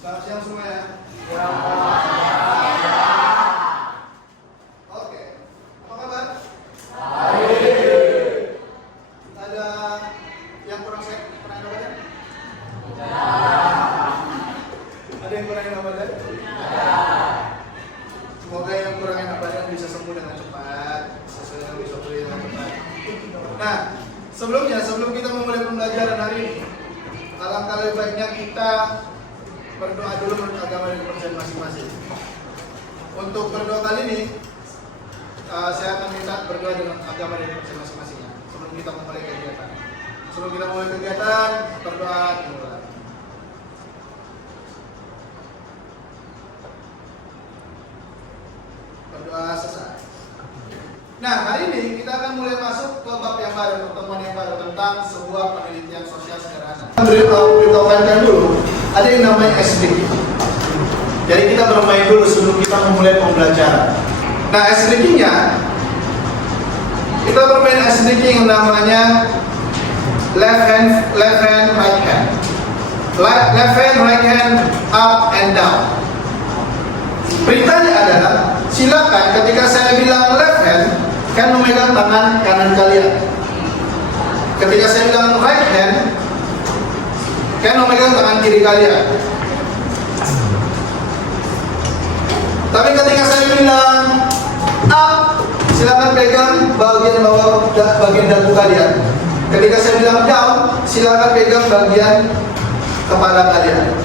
Selamat siang semua ya. Oke, apa kabar? Ada yang kurang enak badan? Ada yang kurang enak badan? Semoga yang kurang enak badan bisa sembuh dengan cepat, sesuai dengan besok dengan cepat. Nah, sebelum kita memulai pembelajaran hari ini, alangkah lebih baiknya kita berdoa dulu menurut agama dan kepercayaan masing-masing. Untuk berdoa kali ini, saya akan minta berdoa dengan agama dan kepercayaan masing-masing ya. Sebelum kita memulai kegiatan, berdoa dulu. Berdoa selesai. Nah, hari ini kita akan mulai masuk ke bab yang baru, pertemuan yang baru tentang sebuah penelitian sosial sederhana. Beritahukan dulu, ada yang namanya SDG. Jadi kita bermain dulu sebelum kita memulai pembelajaran. Nah, SDG-nya kita bermain SDG yang namanya left hand, right hand. Left hand, right hand, up and down. Perintahnya adalah silakan ketika saya bilang left hand, kan memegang tangan kanan kalian. Ketika saya bilang right hand, kan memegang tangan kiri kalian. Tapi ketika saya bilang up, silakan pegang bagian bawah, bagian dagu kalian. Ketika saya bilang down, silakan pegang bagian kepala kalian.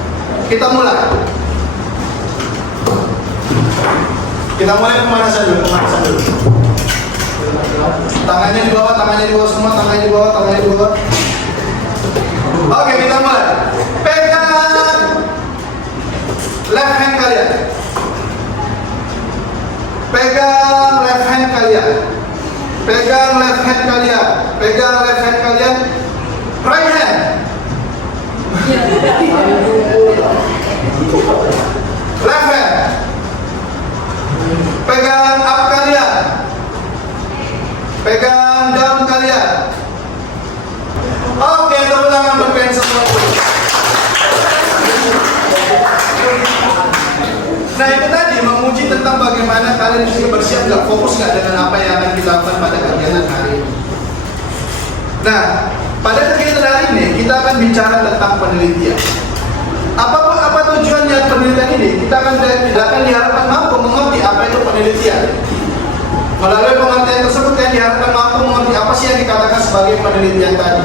Kita mulai. Kita mulai pemanasan dulu. Tangannya di bawah semua, tangannya di bawah. Oke, kita mulai. Pegang left hand kalian. Pegang left hand kalian. Pegang left hand kalian. Pegang left hand kalian. Right hand. Left hand. Pegang up kalian. Pegang down kalian. Oke, tepuk tangan berpen semua. Nah, itu tadi menguji tentang bagaimana kalian bisa bersiap dan fokus nggak dengan apa yang akan kita lakukan pada kegiatan hari ini. Nah, pada kegiatan hari ini kita akan bicara tentang penelitian. Apa tujuannya penelitian ini? Kita akan diharapkan mampu mengerti apa itu penelitian. Melalui pengertian tersebut kan diharapkan mampu mengerti apa sih yang dikatakan sebagai penelitian tadi.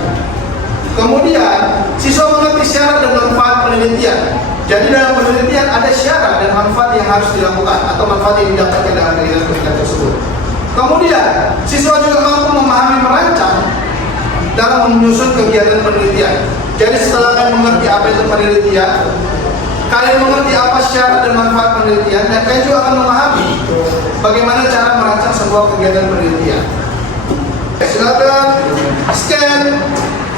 Kemudian, siswa mengerti syarat dan manfaat penelitian. Jadi dalam penelitian ada syarat dan manfaat yang harus dilakukan atau manfaat yang didapatkan dalam kegiatan tersebut. Kemudian, siswa juga mampu memahami merancang dalam menyusun kegiatan penelitian. Jadi setelah kalian mengerti apa itu penelitian, kalian mengerti apa syarat dan manfaat penelitian, dan kalian juga akan memahami bagaimana cara merancang sebuah kegiatan penelitian. Silakan scan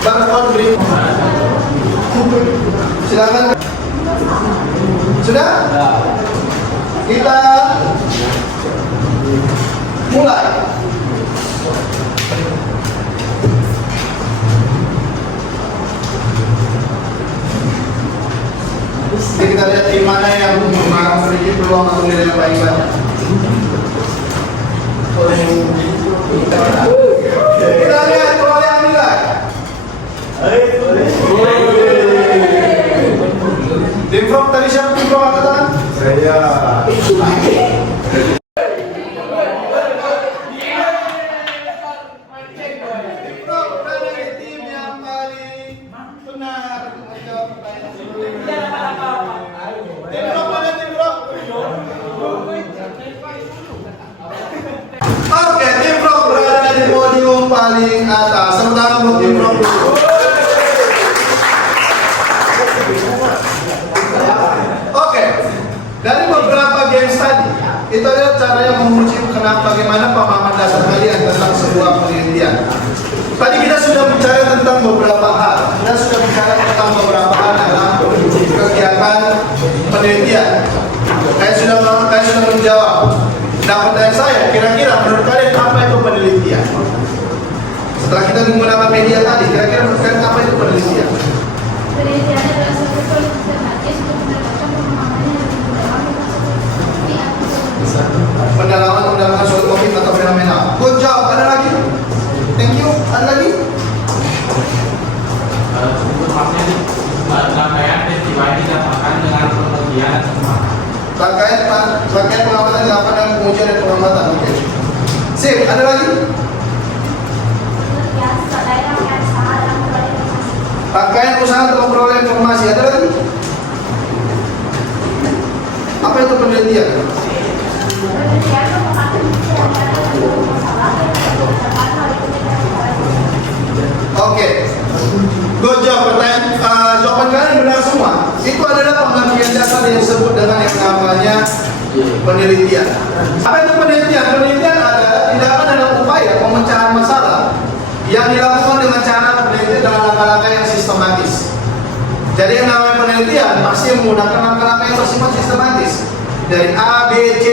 barcode berikut. Silakan. Sudah? Kita mulai. Jadi kita lihat di mana yang memiliki peluang atau nilai yang paling banyak. Kita lihat perolehan nilai. Tim Frog tadi siapa tim Frog angkatan? Saya. Oke, tim Frog berada di podium paling atas. Sementara untuk tim Frog dulu. Oke, dari beberapa games tadi, itu adalah cara yang menguji bagaimana pemahaman dasar kalian tentang sebuah penelitian. Tadi kita sudah bicara tentang beberapa hal. Kita sudah bicara tentang beberapa hal dalam kegiatan penelitian. Kalian sudah menjawab. Nah, pertanyaan saya, kira-kira menurut kalian apa itu penelitian? Setelah kita menggunakan media tadi, kira-kira menurut kalian apa itu penelitian? Penelitian adalah suatu proses sistematis untuk mendapatkan pengujian dan pengamatan. Oke. Sip, ada lagi? Rangkaian usaha untuk memperoleh informasi. Ada lagi? Apa itu penelitian? Oke. Good job. Jawaban kalian benar semua. Itu adalah pengertian dasar yang disebut dengan yang namanya penelitian. Apa itu penelitian? Penelitian adalah tindakan dalam upaya pemecahan masalah yang dilakukan dengan cara penelitian dengan langkah-langkah yang sistematis. Jadi yang namanya penelitian pasti menggunakan langkah-langkah yang bersifat sistematis. Dari A, B, C,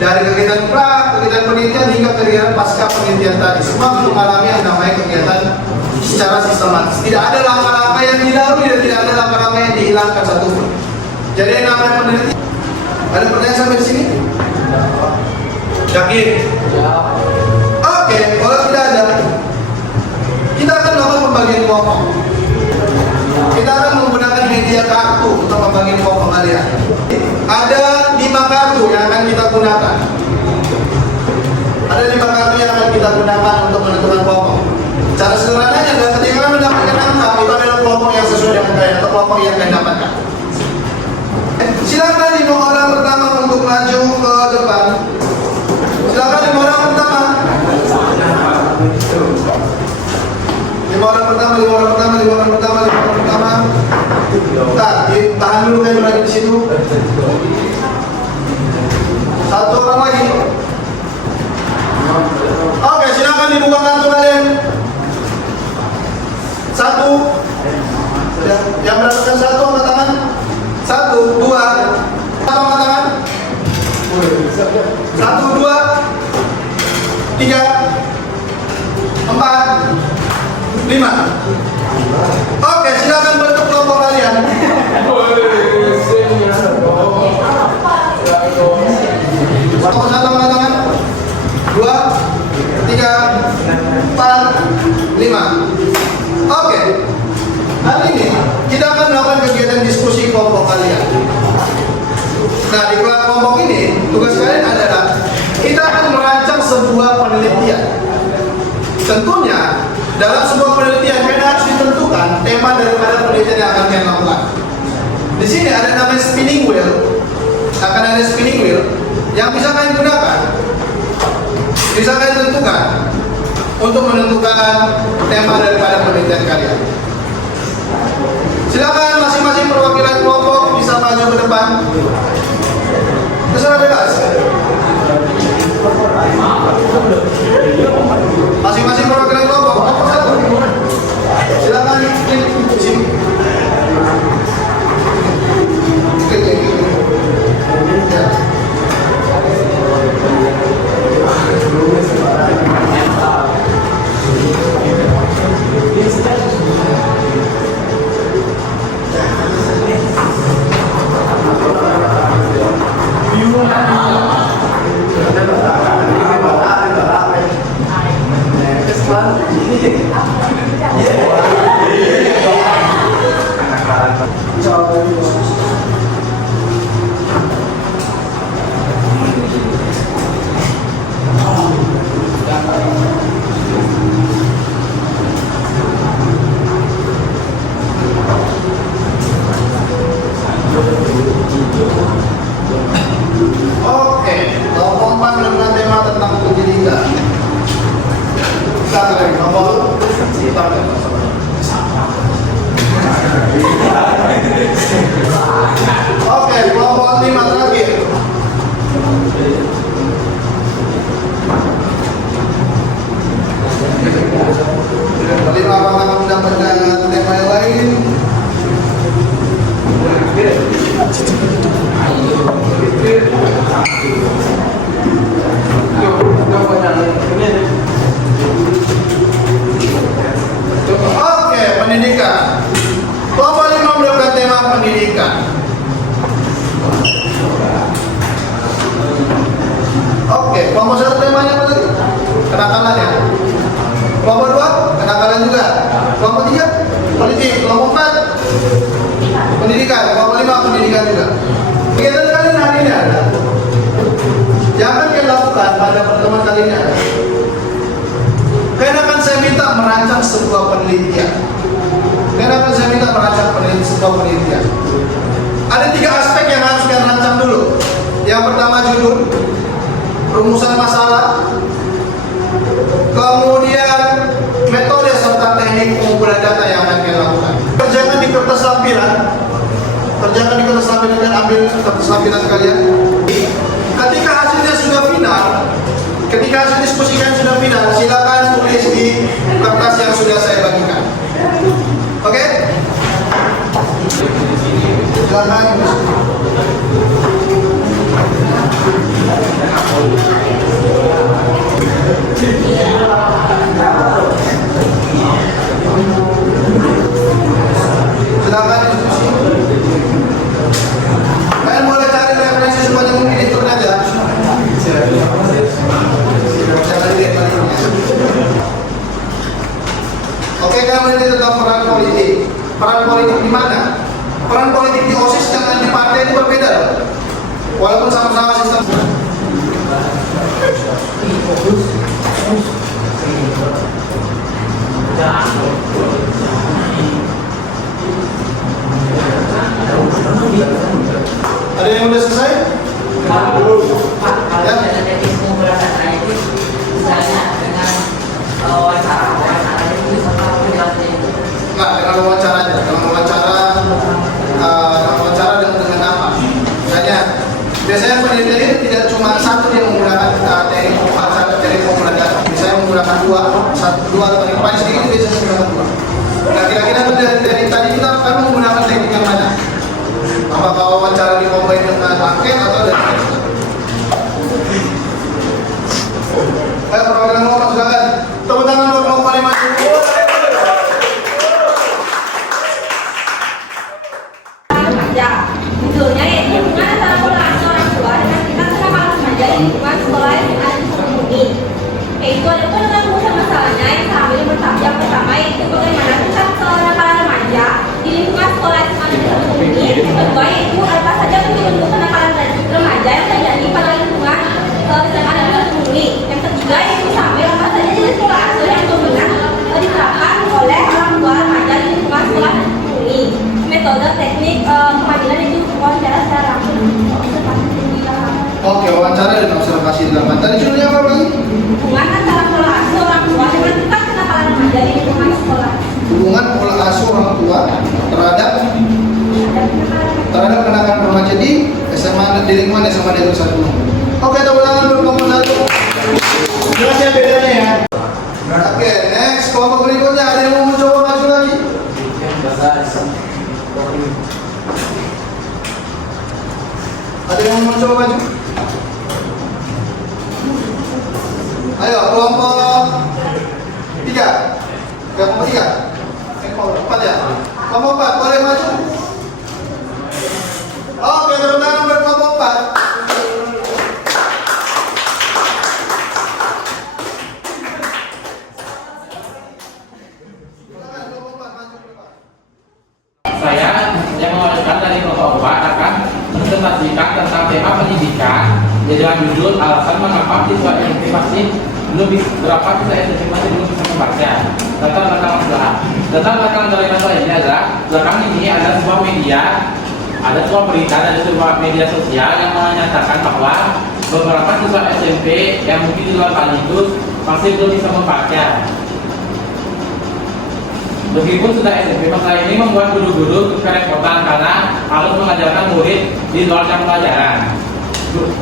dari kegiatan pra, kegiatan penelitian hingga kegiatan pasca penelitian tadi, semua mengalami yang namanya kegiatan secara sistematis. Tidak ada langkah-langkah yang dilalui dan tidak ada langkah-langkah yang dihilangkan satupun. Jadi yang namanya penelitian. Ada pertanyaan sampai di sini? Yakin? Oke, kalau tidak ada, kita akan melakukan pembagian kelompok. Kita akan menggunakan media kartu untuk membagi kelompok kalian. Ada 5 kartu yang akan kita gunakan. Ada 5 kartu yang akan kita gunakan untuk menentukan kelompok. Cara sederhananya adalah ketika kalian mendapatkan angka, itu adalah kelompok yang sesuai dengan kalian atau kelompok yang kalian dapatkan. Silakan 5 orang pertama untuk maju ke depan. Silakan 5 orang pertama. 5 orang pertama, 5 orang pertama, 5 orang pertama, 5 orang pertama. Tahan dulu kan berada di situ. 1 orang lagi. Oke, silakan dibuka kartu kalian. 1. Yang mendapatkan 1 angkat tangan. 1, 2. Angkat tangan. 1, 2, 3, 4, 5. Oke, silakan bentuk kelompok kalian. Satu angkat tangan. 2, 3, 4, 5. Oke. Hari ini kita akan melakukan kegiatan diskusi kelompok kalian. Nah, di kelompok ini tugas kalian adalah kita akan merancang sebuah penelitian. Tentunya dalam sebuah penelitian kalian harus ditentukan tema daripada penelitian yang akan kalian lakukan. Di sini ada namanya spinning wheel. Akan ada spinning wheel yang bisa kalian gunakan. Bisa kalian tentukan untuk menentukan tema daripada penelitian kalian. Silakan masing-masing perwakilan kelompok bisa maju ke depan. Terserah bebas. Masing-masing perwakilan kelompok. Silakan di sini. Oke, kelompok 4 dengan tema tentang pendidikan. Kita akan kelompok Oke, kelompok 5 terakhir. Kelima, apakah kamu mendapatkan tema yang lain? Oke, pendidikan. Kelompok 5 mendapatkan tema pendidikan. Oke, kelompok 1 temanya apa tadi? Kenakalan ya. Kelompok 2, kenakalan juga. Kelompok 3, politik. Kelompok 4, pendidikan. Kelompok 5, pendidikan juga. Kegiatan kalian hari ini ada yang akan kita pada pertemuan kali ini adalah kenapa saya minta merancang sebuah penelitian. Kenapa saya minta merancang sebuah penelitian? Ada 3 aspek yang harus kita rancang dulu. Yang pertama judul, rumusan masalah, kemudian metode serta teknik pengumpulan data yang akan kita lakukan. Kerjakan di kertas lampiran, dan ambil kertas lampiran kalian. Ketika hasilnya sudah final, ketika hasil diskusi kalian sudah final, silakan tulis di kertas yang sudah saya bagikan. Oke? Silakan. Silakan diskusi. Kalian boleh cari referensi sebanyak mungkin di internet ya. Oke, kalian ini tentang peran politik. Peran politik di mana? Peran politik di OSIS dengan di partai itu berbeda loh. Walaupun sama-sama sistem. Ada yang sudah selesai? Belum. Pak, kalau ada teknis pengumpulan data itu misalnya dengan wawancara itu bisa menjelaskan itu. Enggak, dengan wawancara aja. Dengan wawancara dengan apa? Misalnya, biasanya penelitian tidak cuma satu yang menggunakan teknik pengumpulan data. Misalnya menggunakan dua atau yang paling sedikit biasanya menggunakan 2. Nah, kira-kira dari tadi kita akan menggunakan teknik yang mana? Apakah wawancara dikombin dengan angket atau dari teknik? Ayo, perwakilan ngomong, silakan. Tepuk tangan buat ngomong paling maju. Ya, judulnya yaitu hubungan antara kolaborasi orang tua dengan kita sekolah remaja di lingkungan sekolah yang ada di sekolah ini. Yaitu ada pun dengan rumusan masalahnya yang sambil yang pertama yaitu bagaimana tingkat kenakalan remaja di lingkungan sekolah yang ada di sekolah ini. Yang kedua yaitu apa saja bentuk kenakalan remaja yang terjadi pada lingkungan yang ada di sekolah ini. Yang ketiga yaitu sambil apa saja jenis pola asuh yang dominan diterapkan oleh orang tua remaja di lingkungan sekolah ini. Metode teknik pemanggilan itu wawancara secara langsung. Oke, wawancara dan observasi di lapangan. Tadi judulnya apa lagi? Hubungan antara pola asuh orang tua dengan tingkat kenakalan remaja di lingkungan sekolah. Hubungan pola asuh orang tua terhadap kenakalan remaja di SMA di lingkungan SMA Negeri 1. Oke, tepuk tangan untuk kelompok 1. Jelas ya bedanya ya. Oke, next kelompok berikutnya ada yang mau mencoba maju lagi? Ada yang mau mencoba maju? Ayo, kelompok 3. Kelompok 3. Kelompok 4 ya? Kelompok 4, boleh maju? Oke, tepuk tangan buat kelompok 4. Saya yang mewakilkan dari kelompok 4 akan menjelaskan tentang tema pendidikan dengan judul alasan mengapa siswa SMP masih berapa siswa SMP masih belum bisa membaca. Latar belakang masalah. Latar belakang dari masalah ini adalah belakang ini ada sebuah media, ada sebuah berita dari sebuah media sosial yang menyatakan bahwa beberapa siswa SMP yang mungkin di luar sekaligus masih belum bisa membaca. Meskipun sudah SMP, masalah ini membuat guru-guru kerepotan karena harus mengajarkan murid di luar jam pelajaran.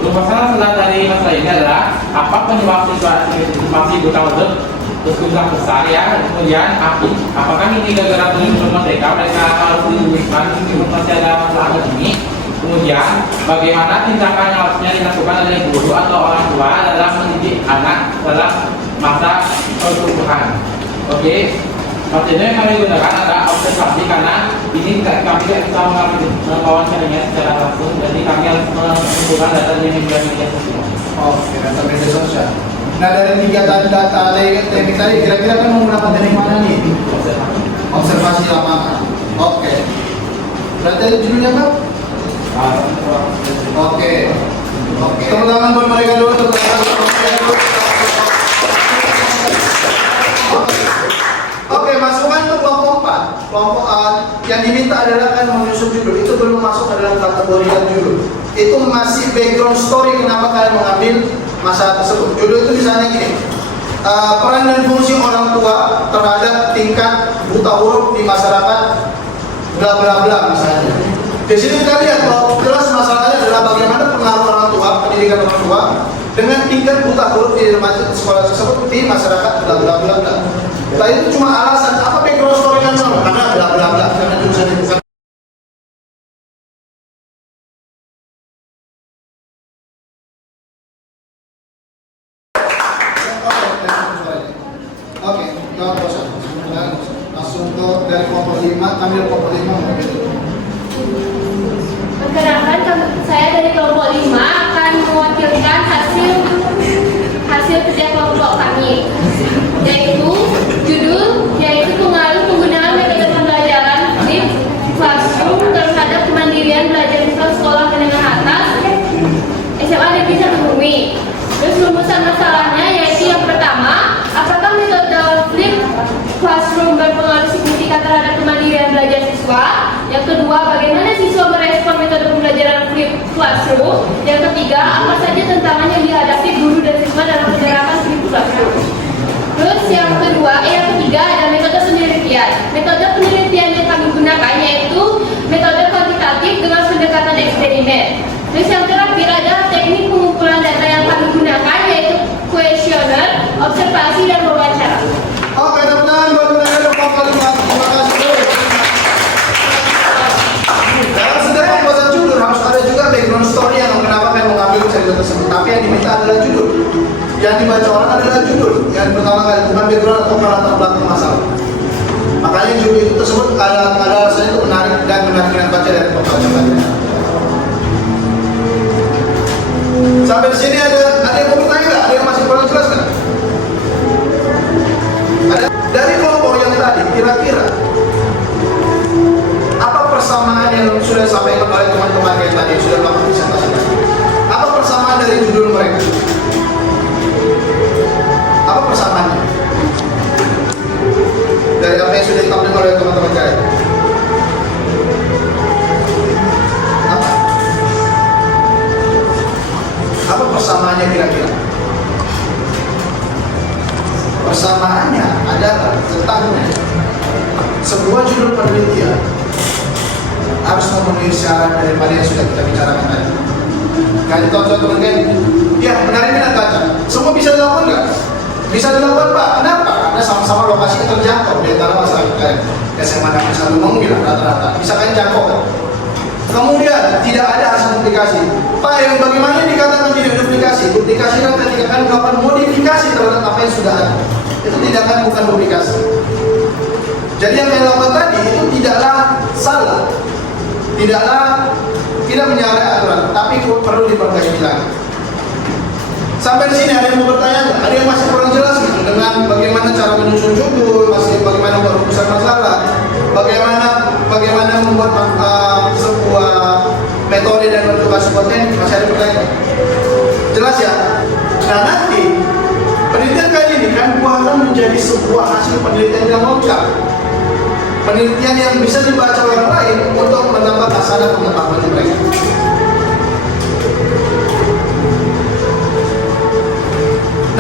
Masalah dari masalah ini adalah apa penyebab siswa masih buta huruf terus jumlah besar ya. Kemudian apakah ini gara-gara belum mereka harus diluluskan meskipun masih ada masalah begini. Kemudian bagaimana tindakan yang harusnya dilakukan oleh guru atau orang tua dalam mendidik anak dalam masa pertumbuhan. Oke. Maksudnya yang kami gunakan adalah observasi karena ini kami tidak bisa mewawancarinya secara langsung, jadi kami harus mengumpulkan data di media sosial. Oke, data media sosial. Nah, dari 3 data teknik tadi kira-kira kan menggunakan teknik mana nih? Observasi lapangan. Oke. Berarti ada judulnya apa? Oke. Oke. Tepuk tangan buat mereka dulu. Tepuk tangan. kita adakan menyusun judul, itu belum masuk ke dalam kategori yang judul. Itu masih background story kenapa kalian mengambil masalah tersebut. Judul itu misalnya gini, peran dan fungsi orang tua terhadap tingkat buta huruf di masyarakat, bla bla bla misalnya. Di sini kita lihat bahwa jelas masalahnya adalah bagaimana pengaruh orang tua, pendidikan orang tua dengan tingkat buta huruf di sekolah tersebut di masyarakat, bla bla bla bla. Nah itu cuma alasan, apa background story kan sama? Karena bla bla bla, karena jurusan itu bukan. Oke, jawab bosan. Langsung ke dari kelompok 5, ambil kelompok 5. Perkenalkan, saya dari kelompok 5 akan mewakilkan hasil kerja kelompok kami, yaitu yaitu pengaruh penggunaan metode pembelajaran flip classroom terhadap kemandirian belajar siswa sekolah menengah atas SMA Negeri 1 Bumi. Terus rumusan masalahnya yaitu yang pertama, apakah metode flip classroom berpengaruh signifikan terhadap kemandirian belajar siswa? Yang kedua, bagaimana siswa merespon metode pembelajaran flip classroom? Yang ketiga, apa saja tantangan yang dihadapi guru dan siswa dalam menerapkan flip classroom? Terus yang ketiga ada metode penelitian. Metode penelitian yang kami gunakan yaitu metode kuantitatif dengan pendekatan eksperimen. Terus yang terakhir ada teknik pengumpulan data yang kami gunakan yaitu kuesioner, observasi dan wawancara. Oke, teman-teman, baru mendengar kelompok 5. Terima kasih. Dalam setiap pembuatan judul harus ada juga background story yang kenapa kalian mengambil cerita tersebut. Tapi yang diminta adalah judul. Yang dibaca orang adalah judul. Yang pertama kali bukan background atau latar belakang masalah. Makanya judul itu tersebut ada alasannya itu menarik dan menarik dengan baca dari pembaca. Sampai di sini ada yang mau bertanya nggak? Ada yang masih kurang jelas nggak? Ada dari kelompok yang tadi kira-kira apa persamaan yang sudah disampaikan oleh teman-teman yang tadi sudah melakukan presentasi? Apa persamaan dari judul mereka? Apa persamaannya? Dari apa yang sudah ditampilkan oleh teman-teman kalian? Apa persamaannya kira-kira? Persamaannya adalah tentang sebuah judul penelitian harus memenuhi syarat daripada yang sudah kita bicarakan tadi. Kalian tonton teman-teman, ya menarik minat baca. Semua bisa dilakukan nggak? Bisa dilakukan Pak. Kenapa? Karena sama-sama lokasi terjangkau di antara masyarakat kalian. SMA Negeri 1 Bumi rata-rata bisa kalian jangkau kan? Kemudian tidak ada hasil duplikasi. Pak, yang bagaimana dikatakan tidak duplikasi? Duplikasi kan ketika kalian melakukan modifikasi terhadap apa yang sudah ada. Itu tidak akan bukan duplikasi. Jadi yang kalian lakukan tadi itu tidaklah salah, tidak menyalahi aturan, tapi perlu diperbaiki lagi. Sampai di sini ada yang mau bertanya nggak? Ada yang masih kurang jelas gitu dengan bagaimana cara menyusun judul, bagaimana merumuskan masalah, bagaimana membuat sebuah metode dan bentuk sebuah teknik. Masih ada pertanyaan? Jelas ya? Nah nanti penelitian kali ini kan buahkan menjadi sebuah hasil penelitian yang lengkap, penelitian yang bisa dibaca orang lain untuk menambah hasanah pengetahuan mereka.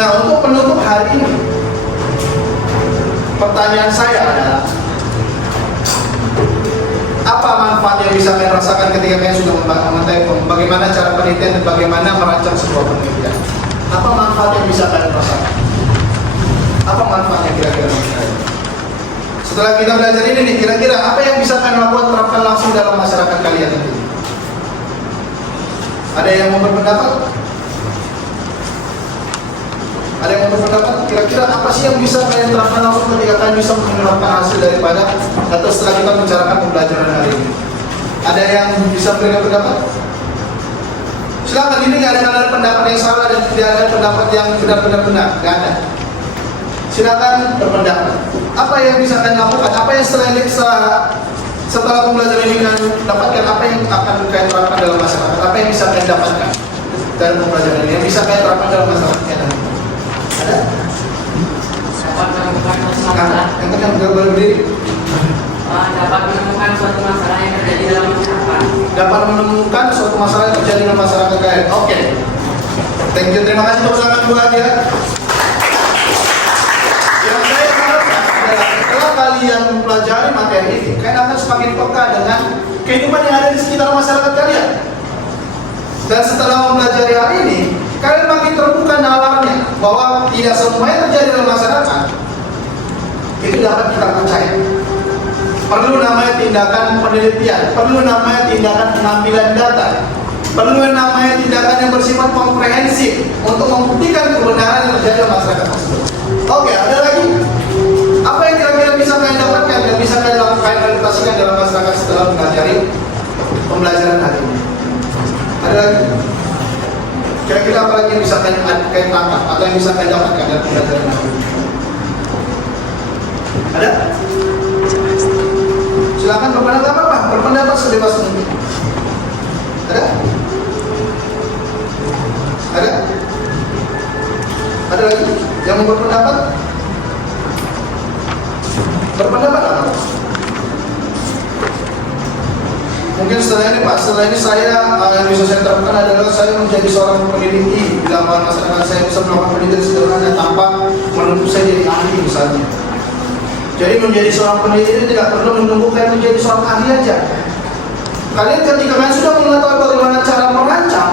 Nah, untuk penutup hari ini, pertanyaan saya adalah, apa manfaat yang bisa kalian rasakan ketika kalian sudah mengetahui bagaimana cara penelitian dan bagaimana merancang sebuah penelitian? Apa manfaat yang bisa kalian rasakan? Apa manfaatnya kira-kira? Setelah kita belajar ini nih, kira-kira apa yang bisa kalian lakukan terapkan langsung dalam masyarakat kalian nanti? Ada yang mau berpendapat? Ada yang mau berpendapat? Kira-kira apa sih yang bisa kalian terapkan langsung ketika kalian bisa menerapkan hasil daripada atau setelah kita bicarakan pembelajaran hari ini? Ada yang bisa memberikan pendapat? Silakan, ini nggak ada pendapat yang salah dan tidak ada pendapat yang benar-benar benar, nggak ada. Silakan berpendapat. Apa yang bisa kalian lakukan? Apa yang setelah pembelajaran ini kalian dapatkan? Apa yang akan kalian terapkan dalam masyarakat? Apa yang bisa kalian dapatkan dalam pembelajaran ini? Yang bisa kalian terapkan dalam masyarakat kita? Ada? Dapat menemukan masalah. Yang berdiri. Dapat menemukan suatu masalah yang terjadi dalam masyarakat. Dapat menemukan suatu masalah yang terjadi dalam masyarakat kalian. Oke. Thank you. Terima kasih untuk sangat buat ya. Yang saya harapkan adalah setelah kalian mempelajari materi ini, kalian akan semakin peka dengan kehidupan yang ada di sekitar masyarakat kalian. Dan setelah mempelajari hal ini, kalian makin terbuka nalarnya bahwa tidak semua yang terjadi dalam masyarakat itu dapat kita percaya. Perlu namanya tindakan penelitian, perlu namanya tindakan pengambilan data, perlu namanya tindakan yang bersifat komprehensif untuk membuktikan kebenaran yang terjadi dalam masyarakat tersebut. Oke, ada lagi? Apa yang kira-kira bisa kalian dapatkan dan bisa kalian implementasikan dalam masyarakat setelah mempelajari pembelajaran hari ini? Ada lagi? Kira-kira apa lagi yang bisa kalian tangkap atau yang bisa kalian dapatkan dalam pembelajaran hari ini? Ada? Silakan berpendapat apa? Berpendapat sebebas mungkin. Ada? Ada? Ada lagi yang mau berpendapat? Berpendapat apa? Mungkin setelah ini Pak, setelah ini saya yang bisa saya terapkan adalah saya menjadi seorang peneliti di lapangan masyarakat. Saya bisa melakukan penelitian sederhana tanpa menuntut saya jadi ahli misalnya. Jadi menjadi seorang peneliti tidak perlu menunggu kalian menjadi seorang ahli aja. Kalian ketika kalian sudah mengetahui bagaimana cara merancang,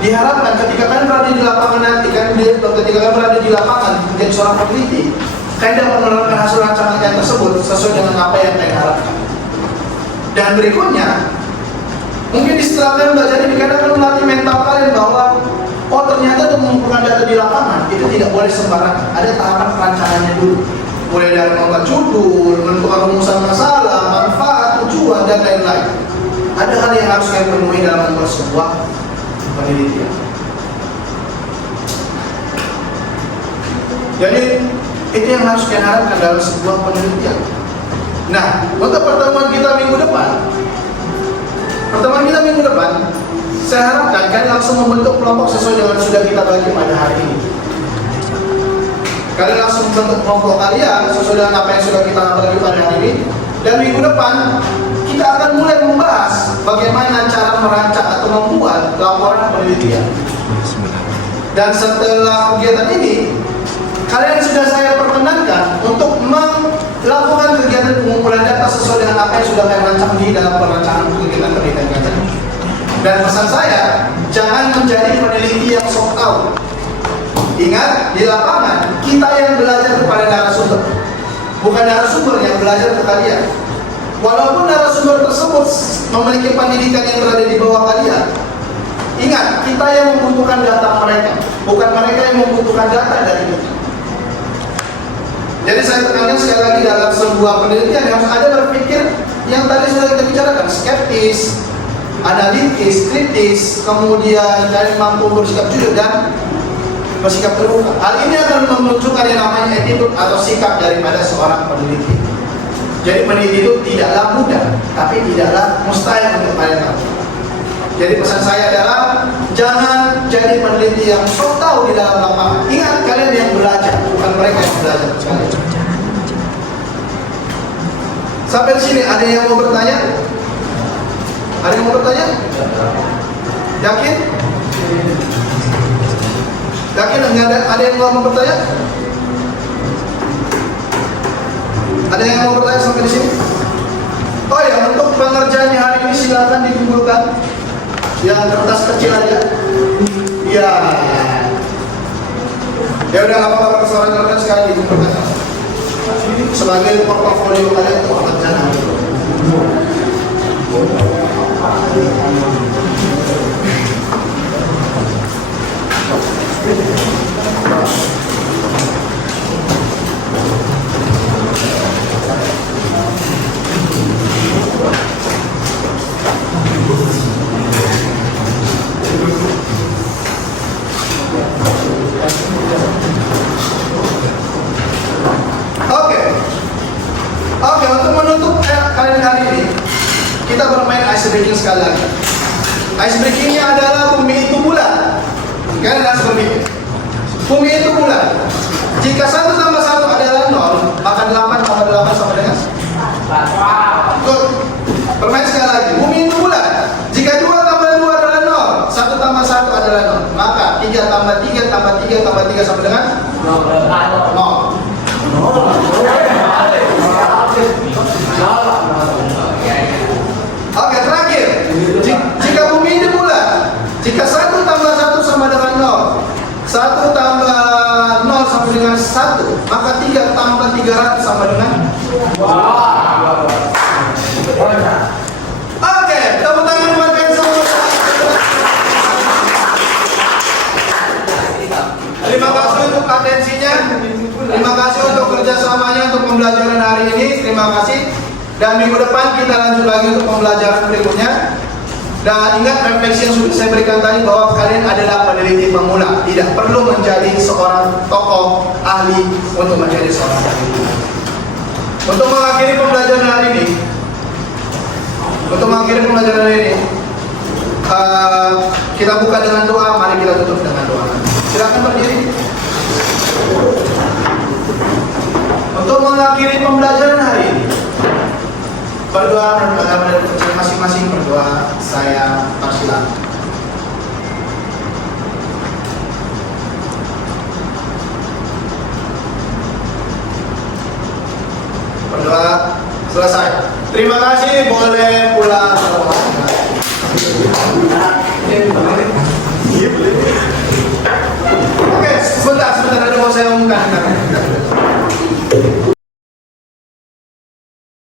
diharapkan ketika kalian berada di lapangan nanti, ketika kalian berada di lapangan menjadi seorang peneliti, kalian dapat menerapkan hasil rancangan kalian tersebut sesuai dengan apa yang kalian harapkan. Dan berikutnya, mungkin setelah kalian belajar ini, kalian akan melatih mental kalian bahwa oh ternyata untuk mengumpulkan data di lapangan itu tidak boleh sembarangan. Ada tahapan perancangannya dulu. Mulai dari membuat judul, menentukan rumusan masalah, manfaat, tujuan, dan lain-lain. Ada hal yang harus kalian penuhi dalam membuat sebuah penelitian. Jadi itu yang harus kalian harapkan dalam sebuah penelitian. Nah, untuk pertemuan kita minggu depan, saya harapkan kalian langsung membentuk kelompok sesuai dengan sudah kita bagi pada hari ini. Kalian langsung membentuk kelompok kalian sesuai dengan apa yang sudah kita bagi pada hari ini. Dan minggu depan kita akan mulai membahas bagaimana cara merancang atau membuat laporan penelitian. Dan setelah kegiatan ini, kalian sudah saya perkenankan untuk melakukan kegiatan pengumpulan data sesuai dengan apa yang sudah kalian rancang di dalam perancangan kegiatan penelitian kalian. Dan pesan saya, jangan menjadi peneliti yang sok tahu. Ingat, di lapangan kita yang belajar kepada narasumber, bukan narasumber yang belajar ke kalian. Walaupun narasumber tersebut memiliki pendidikan yang berada di bawah kalian, ingat, kita yang membutuhkan data mereka, bukan mereka yang membutuhkan data dari kita. Jadi saya tekankan sekali lagi dalam sebuah penelitian harus ada berpikir yang tadi sudah kita bicarakan, skeptis, analitis, kritis, kemudian kalian mampu bersikap jujur dan bersikap terbuka. Hal ini akan menunjukkan yang namanya attitude atau sikap daripada seorang peneliti. Jadi peneliti itu tidaklah mudah, tapi tidaklah mustahil untuk kalian tahu. Jadi pesan saya adalah jangan jadi peneliti yang sok tahu di dalam lapangan. Ingat, kalian yang belajar, bukan mereka yang belajar. Sampai di sini ada yang mau bertanya? Ada yang mau bertanya? Yakin? Yakin ada yang mau bertanya? Ada yang mau bertanya sampai di sini? Oh ya, untuk pengerjaannya hari ini silakan dikumpulkan. Yang kertas kecil aja. Ya. Ya udah, nggak apa-apa, kertas sekali dikumpulkan. Sebagai portofolio kalian untuk pekerjaan hari ini. Oke, untuk menutup kalian hari ini, kita bermain ice breaking sekali lagi. Ice breakingnya adalah bumi itu bulat. Kalian harus berpikir, bumi itu bulat. Jika 1 tambah 1 adalah 0, maka 8 tambah 8 sama dengan 4. Dan minggu depan kita lanjut lagi untuk pembelajaran berikutnya. Dan ingat refleksi yang sudah saya berikan tadi bahwa kalian adalah peneliti pemula, tidak perlu menjadi seorang tokoh ahli untuk menjadi seorang peneliti. Untuk mengakhiri pembelajaran hari ini, kita buka dengan doa. Mari kita tutup dengan doa. Silakan berdiri. Untuk mengakhiri pembelajaran hari ini, berdoa dari masing-masing berdoa. Saya persilakan. Berdoa selesai. Terima kasih, boleh pulang.